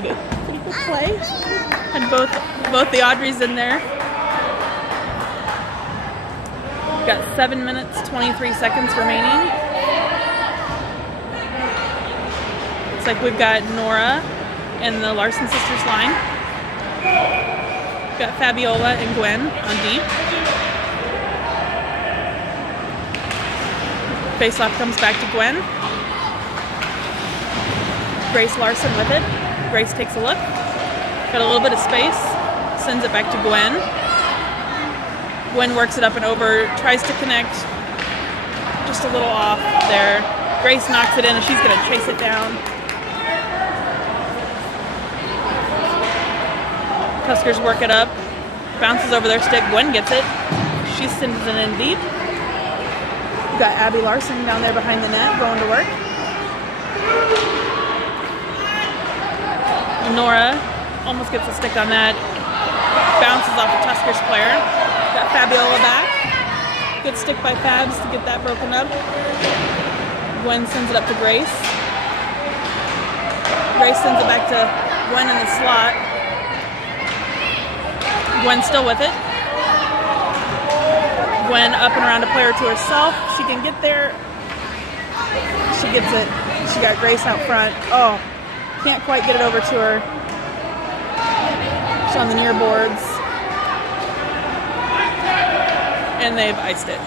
good play. And both the Audreys in there. We've got 7 minutes, 23 seconds remaining. Looks like we've got Nora and the Larson sisters line. We've got Fabiola and Gwen on deep. Faceoff comes back to Gwen. Grace Larson with it. Grace takes a look. Got a little bit of space. Sends it back to Gwen. Gwen works it up and over. Tries to connect. Just a little off there. Grace knocks it in and she's going to chase it down. Tuskers work it up. Bounces over their stick. Gwen gets it. She sends it in deep. We've got Abby Larson down there behind the net going to work. Nora almost gets a stick on that. Bounces off a Tuskers player. Got Fabiola back. Good stick by Fabs to get that broken up. Gwen sends it up to Grace. Grace sends it back to Gwen in the slot. Gwen still with it. Gwen up and around a player to herself. She can get there. She gets it. She got Grace out front. Oh, can't quite get it over to her. She's on the near boards. And they've iced it.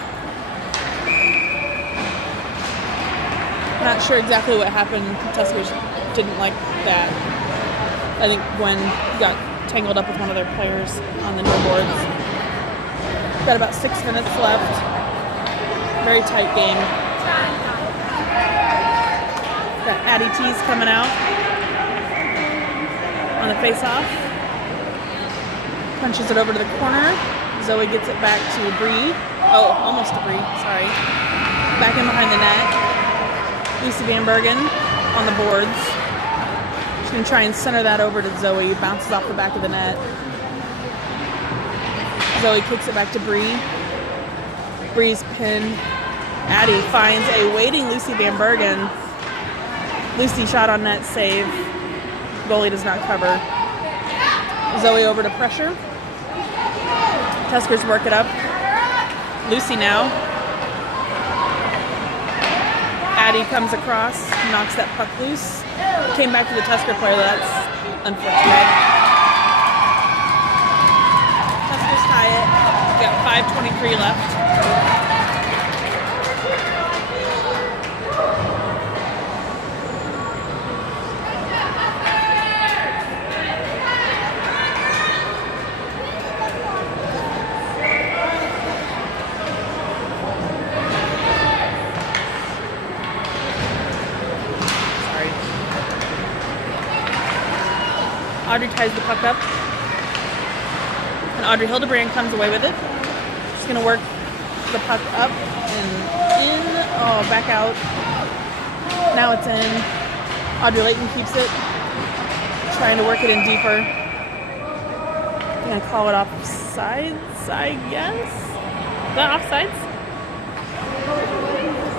Not sure exactly what happened. Tuskers didn't like that. I think Gwen got tangled up with one of their players on the near boards. Got about 6 minutes left. Very tight game. Got Addie T's coming out on the face-off. Punches it over to the corner. Zoe gets it back to Bree. Oh, almost to Bree. Sorry. Back in behind the net. Lucy Van Bergen on the boards. She's going to try and center that over to Zoe. Bounces off the back of the net. Zoe kicks it back to Bree. Bree's pin. Addie finds a waiting Lucy Van Bergen. Lucy shot on net, save. Goalie does not cover. Zoe over to pressure. Tuskers work it up. Lucy now. Addie comes across, knocks that puck loose. Came back to the Tusker player. That's unfortunate. Tie it. We got 5:23 left. Sorry. Audrey ties the puck up. And Audrey Hildebrand comes away with it. She's going to work the puck up and in. Oh, back out. Now it's in. Audrey Layton keeps it. Trying to work it in deeper. I'm going to call it offsides, I guess. Is that offsides?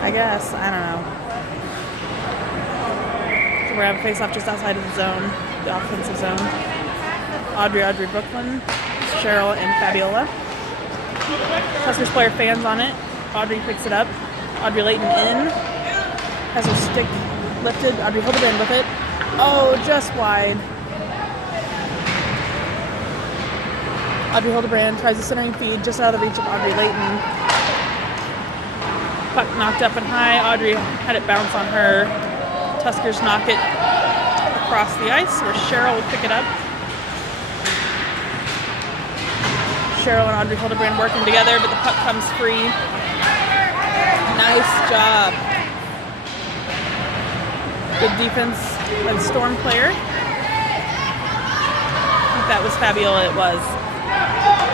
I guess. I don't know. So we're having a face-off just outside of the zone, the offensive zone. Audrey Brooklyn. Cheryl and Fabiola. Tuskers player fans on it. Audrey picks it up. Audrey Layton in. Has her stick lifted. Audrey Hildebrand with it. Oh, just wide. Audrey Hildebrand tries a centering feed just out of the reach of Audrey Layton. Puck knocked up and high. Audrey had it bounce on her. Tuskers knock it across the ice where Cheryl will pick it up. Cheryl and Audrey Hildebrand working together, but the puck comes free. Nice job. Good defense by the Storm player. I think that was Fabiola, it was.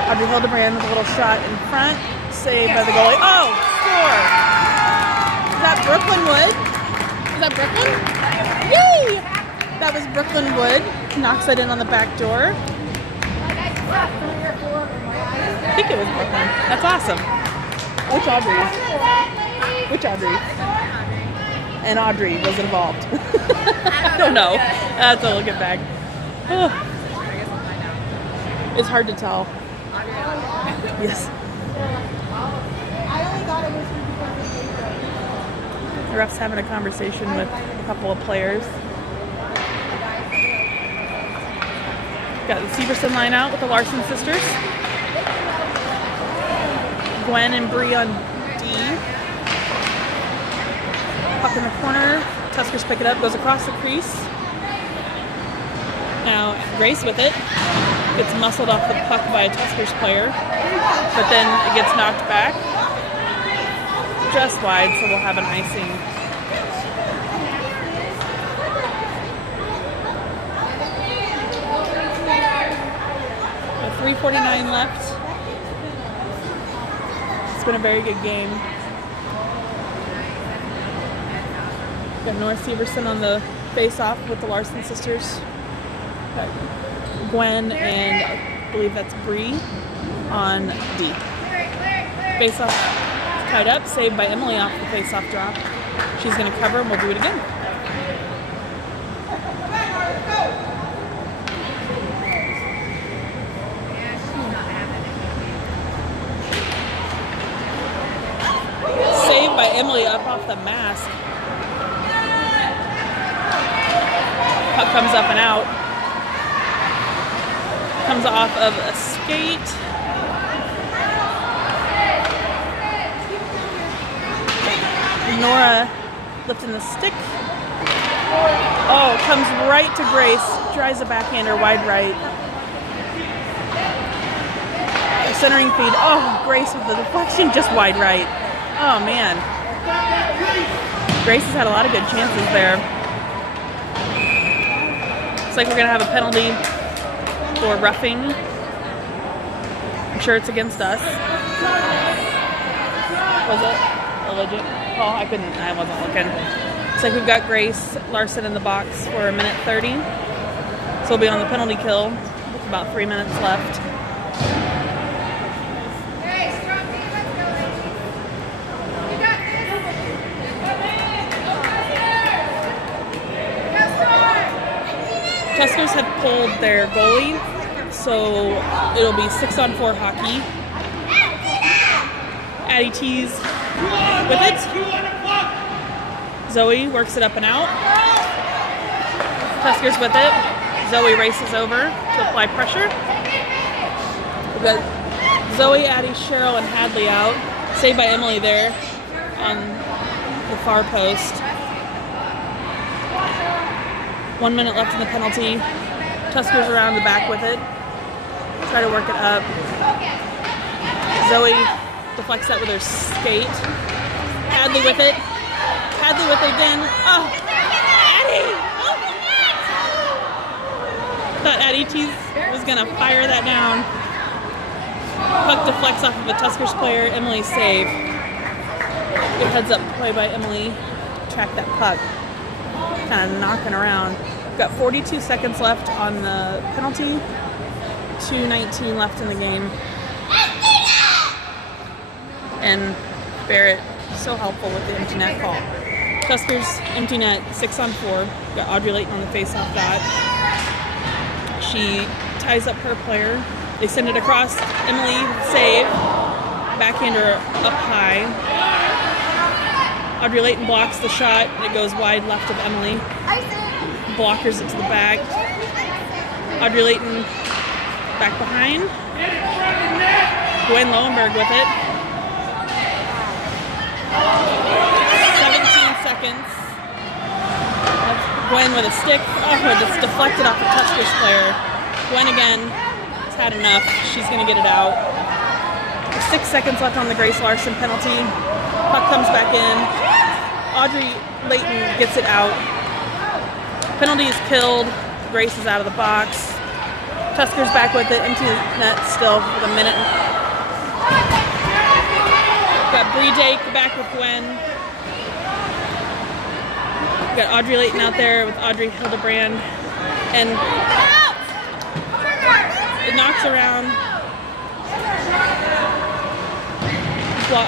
Audrey Hildebrand with a little shot in front. Saved by the goalie. Oh, score! Is that Brooklyn Wood? Is that Brooklyn? Yay! That was Brooklyn Wood. Knocks it in on the back door. I think it was Brooklyn. That's awesome. Which Audrey? Which Audrey? And Audrey was involved. I don't know. That's a little get back. Ugh. It's hard to tell. Yes. The ref's having a conversation with a couple of players. Got the Severson line out with the Larson sisters. Gwen and Bree on D. Puck in the corner. Tuskers pick it up, goes across the crease. Now Grace with it. Gets muscled off the puck by a Tuskers player. But then it gets knocked back. Just wide, so we'll have an icing. With 3:49 left. It's been a very good game. Got North Severson on the face-off with the Larson sisters. Got Gwen and I believe that's Bree on D. Face-off tied up, saved by Emily off the face-off drop. She's going to cover and we'll do it again. Saved by Emily up off the mask. Puck comes up and out. Comes off of a skate. Nora lifting the stick. Oh, comes right to Grace. Tries a backhander wide right. Centering feed. Oh, Grace with the deflection just wide right. Oh, man. Grace has had a lot of good chances there. Looks like we're going to have a penalty for roughing. I'm sure it's against us. Was it a legit call? I wasn't looking. Looks like we've got Grace Larson in the box for 1:30. So we'll be on the penalty kill with about 3 minutes left. Tuskers had pulled their goalie, so it'll be 6-on-4 hockey. Addie T's with it. Zoe works it up and out. Tuskers with it. Zoe races over to apply pressure. We've got Zoe, Addie, Cheryl, and Hadley out. Saved by Emily there on the far post. 1 minute left in the penalty. Tuskers around the back with it. Try to work it up. Zoe deflects that with her skate. Hadley with it. Hadley with it again. Oh, Addie! Thought Addie T was gonna fire that down. Puck deflects off of a Tuskers player. Emily save. Good heads up play by Emily. Track that puck. Kind of knocking around. Got 42 seconds left on the penalty. 2:19 left in the game. And Barrett, so helpful with the empty net call. Tuskers, empty net, 6-on-4. Got Audrey Layton on the face-off dot. She ties up her player. They send it across. Emily, save. Backhander up high. Audrey Layton blocks the shot. It goes wide left of Emily. Blockers it to the back. Audrey Layton back behind. Gwen Lowenberg with it. 17 seconds. Gwen with a stick. Oh, it's deflected off the Tuskers player. Gwen again has had enough. She's going to get it out. 6 seconds left on the Grace Larson penalty. Puck comes back in. Audrey Layton gets it out. Penalty is killed. Grace is out of the box. Tuskers back with it. Empty net still with a minute. Got Bree Dake back with Gwen. Got Audrey Layton out there with Audrey Hildebrand. And it knocks around.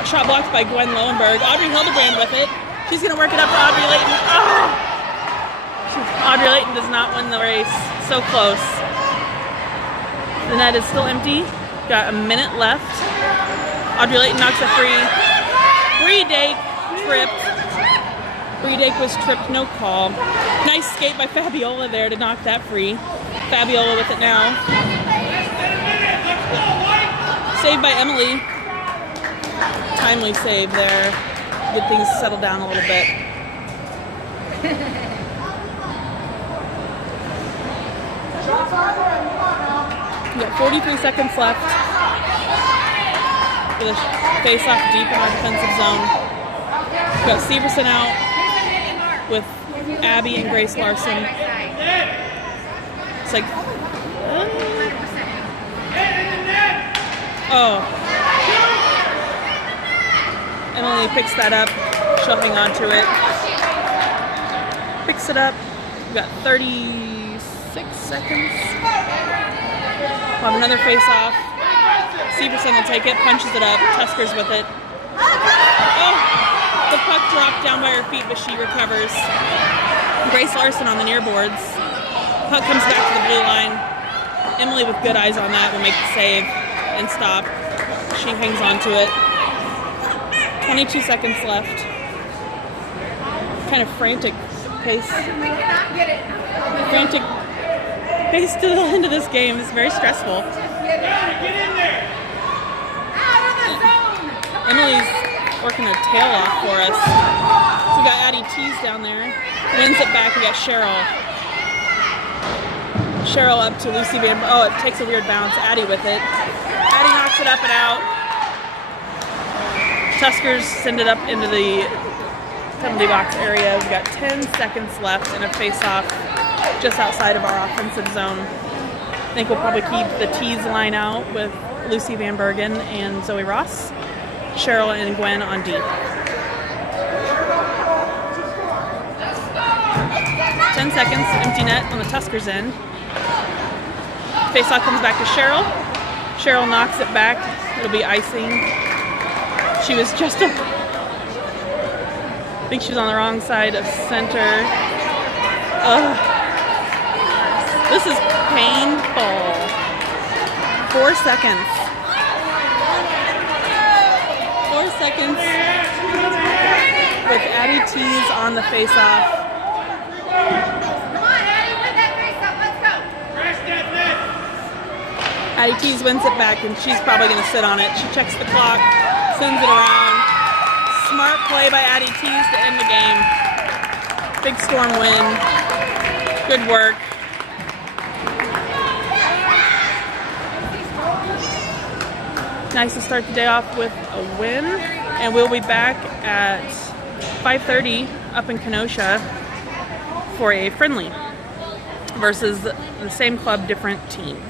Shot blocked by Gwen Lowenberg. Audrey Hildebrand with it. She's going to work it up to Audrey Layton. Oh! Audrey Layton does not win the race. So close. The net is still empty. Got a minute left. Audrey Layton knocks a free. Bree Dake tripped. Bree Dake was tripped, no call. Nice skate by Fabiola there to knock that free. Fabiola with it now. Saved by Emily. Timely save there. Get things settled down a little bit. We got 43 seconds left. With a face-off deep in our defensive zone. We got Severson out with Abby and Grace Larson. It's like, oh. Emily picks that up. She'll hang on to it. Picks it up. We got 36 seconds. We'll have another face-off. Severson will take it, punches it up. Tuskers with it. Oh, the puck dropped down by her feet, but she recovers. Grace Larson on the near boards. Puck comes back to the blue line. Emily with good eyes on that will make the save and stop. She hangs on to it. 22 seconds left. Kind of frantic pace. Frantic pace to the end of this game. It's very stressful. Emily's working her tail off for us. So we got Addie Tees down there. Wins it back. We got Cheryl. Cheryl up to Lucy Van. Oh, it takes a weird bounce. Addie with it. Addie knocks it up and out. Tuskers send it up into the penalty box area. We've got 10 seconds left in a face-off just outside of our offensive zone. I think we'll probably keep the Tees line out with Lucy Van Bergen and Zoe Ross. Cheryl and Gwen on D. 10 seconds, empty net on the Tuskers end. Faceoff comes back to Cheryl. Cheryl knocks it back. It'll be icing. She was just I think she was on the wrong side of center. Ugh. This is painful. 4 seconds. 4 seconds with Addie Tees on the face-off. Come on, Addie, win that face-off. Let's go. Addie Tees wins it back, and she's probably going to sit on it. She checks the clock, sends it around. Smart play by Addie Tees to end the game. Big Storm win. Good work. Nice to start the day off with a win, and we'll be back at 5:30 up in Kenosha for a friendly versus the same club, different team.